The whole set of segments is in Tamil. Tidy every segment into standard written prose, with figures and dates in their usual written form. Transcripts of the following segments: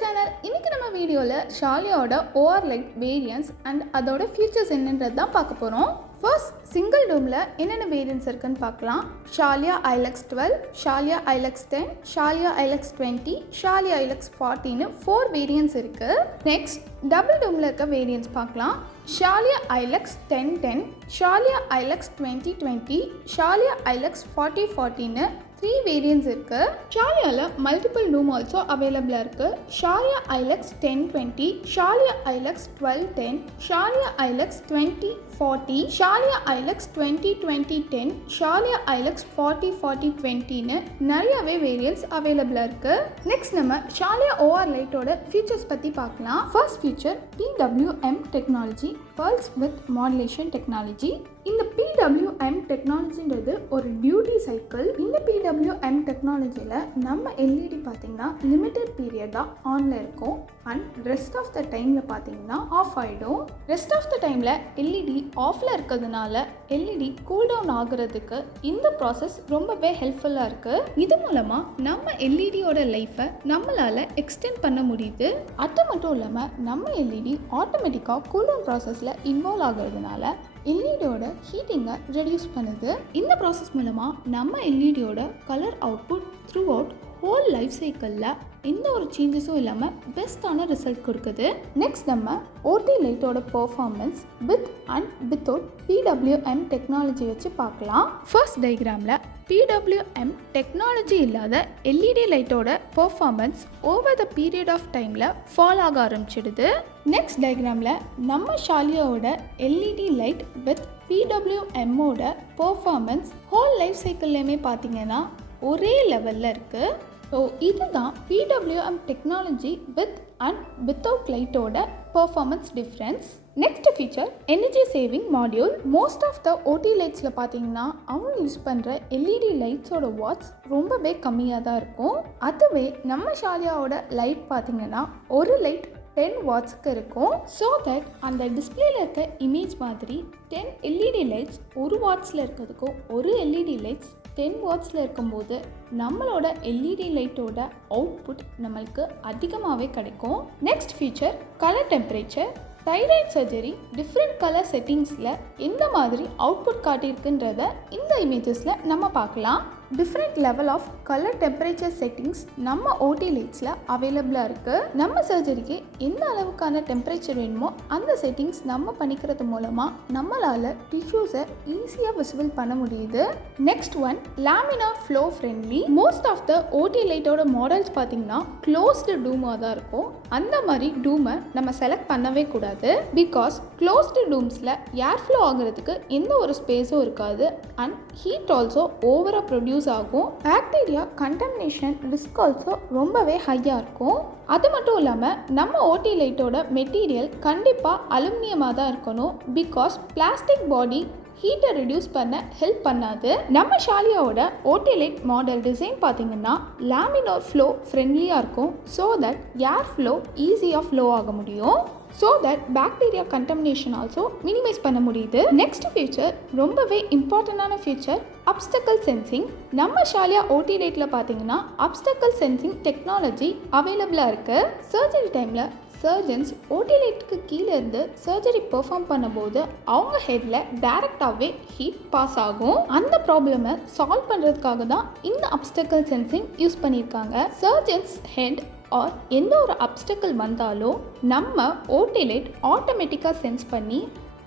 சேனல். இன்னைக்கு நம்ம வீடியோல ஷாலியாவோட ஓஆர் லைட் வேரியன்ட்ஸ் அண்ட் அதோட ஃபீச்சர்ஸ் என்னன்றது தான் பார்க்க போறோம். ஃபர்ஸ்ட் சிங்கிள் டோம்ல என்னென்ன வேரியன்ட்ஸ் இருக்குன்னு பார்க்கலாம். Shalia iLux 12, Shalia iLux 10, Shalia iLux 20, Shalia iLux 40ன்னு 4 variants இருக்கு. நெக்ஸ்ட் டபுள் டோம்ல இருக்க வேரியன்ட்ஸ் பார்க்கலாம். Shalia iLux 1010, Shalia iLux 2020, Shalia iLux 4040ன்னு 3 variants இருக்கு. ஷாலியால மல்டிபிள் டூம் ஆல்சோ அவைலபிளா இருக்கு. Shalia iLux 1020, Shalia iLux 1210, Shalia iLux 2040, Shalia iLux 202010, Shalia iLux 404020ன்னு நிறையவே வேரியன்ட்ஸ் அவைலபிளா இருக்கு. நெக்ஸ்ட் நம்ம ஷாலியா ஓஆர் லைட்டோட ஃபீச்சர்ஸ் பத்தி பார்க்கலாம். First feature PWM technology, pulse width modulation technology. இந்த PWM டெக்னாலஜின்றது ஒரு டியூட்டி சைக்கிள். இந்த PWM டெக்னாலஜியில் நம்ம எல்இடி பார்த்தீங்கன்னா லிமிட்டட் பீரியட் தான் ஆனில் இருக்கும் அண்ட் ரெஸ்ட் ஆஃப் த டைமில் பார்த்தீங்கன்னா ஆஃப் ஆகிடும். ரெஸ்ட் ஆஃப் த டைமில் எல்இடி ஆஃபில் இருக்கிறதுனால எல்இடி கூல் டவுன் ஆகுறதுக்கு இந்த ப்ராசஸ் ரொம்பவே ஹெல்ப்ஃபுல்லாக இருக்குது. இது மூலமாக நம்ம எல்இடியோட லைஃப்பை நம்மளால் எக்ஸ்டெண்ட் பண்ண முடியுது. அது மட்டும் இல்லாமல் நம்ம எல்இடி ஆட்டோமேட்டிக்காக கூல் டவுன் ப்ராசஸில் இன்வால்வ் ஆகுறதுனால எல்இடியோட ஹீட்டிங்கை ரெடியூஸ் பண்ணுது. இந்த ப்ராசஸ் மூலமாக நம்ம எல்இடியோட colour output throughout whole life சைக்கிளில் எந்த ஒரு சேஞ்சஸும் இல்லாமல் பெஸ்ட்டான ரிசல்ட் கொடுக்குது. நெக்ஸ்ட் நம்ம ஓடி லைட்டோட performance with and without PWM technology வச்சு பார்க்கலாம். ஃபர்ஸ்ட் டயக்ராமில் PWM டெக்னாலஜி இல்லாத எல்இடி லைட்டோட performance over the period of டைமில் ஃபால் ஆக ஆரம்பிச்சிடுது. நெக்ஸ்ட் டயக்ராமில் நம்ம ஷாலியாவோட எல்இடி லைட் வித் PWMோட பர்ஃபார்மன்ஸ் ஹோல் லைஃப் சைக்கிள்லையுமே பார்த்தீங்கன்னா ஒரே லெவலில் இருக்குது. ஸோ இதுதான் PWM technology with and without லைட்டோட performance difference. Next feature energy saving module. Most of the OD லைட்ஸில் பார்த்தீங்கன்னா அவங்க யூஸ் பண்ணுற எல்இடி லைட்ஸோட வாட்ஸ் ரொம்பவே கம்மியாக தான் இருக்கும். அதுவே நம்ம ஷாலியாவோட லைட் பார்த்தீங்கன்னா ஒரு லைட் 10 வாட்ஸ்க்கு இருக்கும். ஸோ தட் அந்த டிஸ்பிளேல இருக்க இமேஜ் மாதிரி 10 எல்இடி லைட்ஸ் ஒரு வாட்ஸில் இருக்கிறதுக்கும் ஒரு எல்இடி லைட்ஸ் 10 வாட்ஸில் இருக்கும்போது நம்மளோட எல்இடி லைட்டோட அவுட்புட் நம்மளுக்கு அதிகமாகவே கிடைக்கும். Next feature colour temperature. Thyroid surgery different colour செட்டிங்ஸில் எந்த மாதிரி அவுட்புட் காட்டியிருக்குன்றத இந்த இமேஜஸில் நம்ம பார்க்கலாம். Different level of colour temperature settings நம்ம ஓடி லைட்ஸில் அவைலபிளாக இருக்குது. நம்ம சர்ஜரிக்கு எந்த அளவுக்கான டெம்பரேச்சர் வேணுமோ அந்த செட்டிங்ஸ் நம்ம பண்ணிக்கிறது மூலமாக நம்மளால் டிஷ்யூஸை ஈஸியாக விசிபிள் பண்ண முடியுது. Next one laminar flow friendly. Most of the OT லைட்டோட மாடல்ஸ் பார்த்தீங்கன்னா க்ளோஸ்டு டூமாக தான் இருக்கும். அந்த மாதிரி டூமை நம்ம செலக்ட் பண்ணவே கூடாது. பிகாஸ் க்ளோஸ்டு டூம்ஸில் ஏர் ஃப்ளோ ஆகிறதுக்கு எந்த ஒரு ஸ்பேஸும் இருக்காது அண்ட் ஹீட் ஆல்சோ ஓவராக ப்ரொடியூஸ் ஆகும். பாக்டீரியா கண்டாமினேஷன் ரிஸ்க் ஆல்சோ ரொம்பவே ஹையாக இருக்கும். அது மட்டும் இல்லாமல் நம்ம ஓடி லைட்டோட மெட்டீரியல் கண்டிப்பாக அலுமினியமாக தான் இருக்கணும். பிகாஸ் பிளாஸ்டிக் பாடி ஹீட்டை ரெடியூஸ் பண்ண ஹெல்ப் பண்ணாது. நம்ம ஷாலியாவோட ஓடி லைட் மாடல் டிசைன் பார்த்தீங்கன்னா லேமினார் ஃப்ளோ ஃப்ரெண்ட்லியாக இருக்கும். ஸோ தட் ஏர் ஃப்ளோ ஈஸியாக ஃப்ளோ ஆக முடியும். So that bacteria contamination also minimise பண்ண முடியுது. நெக்ஸ்ட் ஃபீச்சர் ரொம்பவே இம்பார்ட்டண்டான ஃபீச்சர் அப்டக்கல் சென்சிங். நம்ம ஷாலியா ஓடி லைட்டில் பார்த்தீங்கன்னா அப்டக்கல் சென்சிங் டெக்னாலஜி அவைலபிளாக இருக்குது. சர்ஜரி டைமில் சர்ஜன்ஸ் ஓடி லைட்டுக்கு கீழே இருந்து சர்ஜரி பெர்ஃபார்ம் பண்ணும்போது அவங்க ஹெட்டில் டைரக்டாகவே ஹீட் பாஸ் ஆகும். அந்த ப்ராப்ளமை சால்வ் பண்ணுறதுக்காக தான் இந்த அப்டக்கல் சென்சிங் யூஸ் பண்ணியிருக்காங்க. சர்ஜன்ஸ் ஹெட் ஆர் எந்த ஒரு அப்டக்கல் வந்தாலும் நம்ம ஓடி லைட் ஆட்டோமேட்டிக்காக சென்ஸ் பண்ணி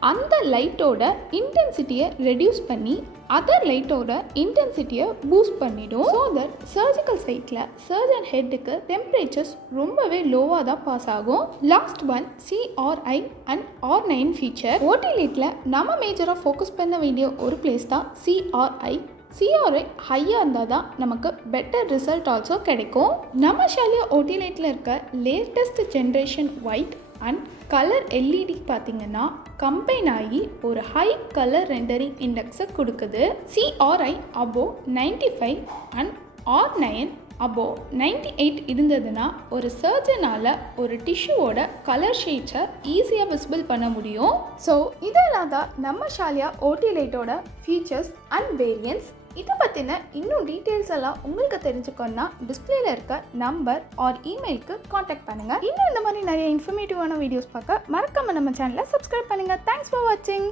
அந்த லைட்டோட இன்டென்சிட்டியை ரெடியூஸ் பண்ணி அதர் லைட்டோட இன்டென்சிட்டியை பூஸ்ட் பண்ணிடும். ஸோ தட் சர்ஜிக்கல் சைட்டில் சர்ஜன் ஹெட்டுக்கு டெம்பரேச்சர்ஸ் ரொம்பவே லோவாக தான் பாஸ் ஆகும். Last one CRI and R9 feature. ஓடி லைட்டில் நம்ம மேஜராக ஃபோக்கஸ் பண்ண வேண்டிய ஒரு பிளேஸ் தான் CRI. CRI ஹையாக இருந்தால் தான் நமக்கு பெட்டர் ரிசல்ட் ஆல்சோ கிடைக்கும். நம்ம ஷாலியா ஓடி லைட்டில் இருக்க latest generation white and colour LED பார்த்தீங்கன்னா கம்பைன் ஆகி ஒரு ஹை கலர் ரெண்டரிங் இண்டெக்ஸை கொடுக்குது. CRI above 95 and R9 above 98 இருந்ததுன்னா ஒரு சர்ஜனால் ஒரு டிஷ்யூவோட கலர் ஷேட்ஸை ஈஸியாக விசிபிள் பண்ண முடியும். ஸோ இதெல்லாம் தான் நம்ம ஷாலியா ஓடி லைட்டோட ஃபீச்சர்ஸ் அண்ட் வேரியன்ஸ். இதை பற்றின இன்னும் டீட்டெயில்ஸ் எல்லாம் உங்களுக்கு தெரிஞ்சுக்கணுன்னா டிஸ்பிளேல இருக்க நம்பர் ஆர் இமெயிலுக்கு காண்டாக்ட் பண்ணுங்கள். இன்னும் இந்த மாதிரி நிறைய இன்ஃபர்மேட்டிவான வீடியோஸ் பார்க்க மறக்காம நம்ம சேனலை சப்ஸ்கிரைப் பண்ணுங்கள். தேங்க்ஸ் ஃபார் வாட்சிங்.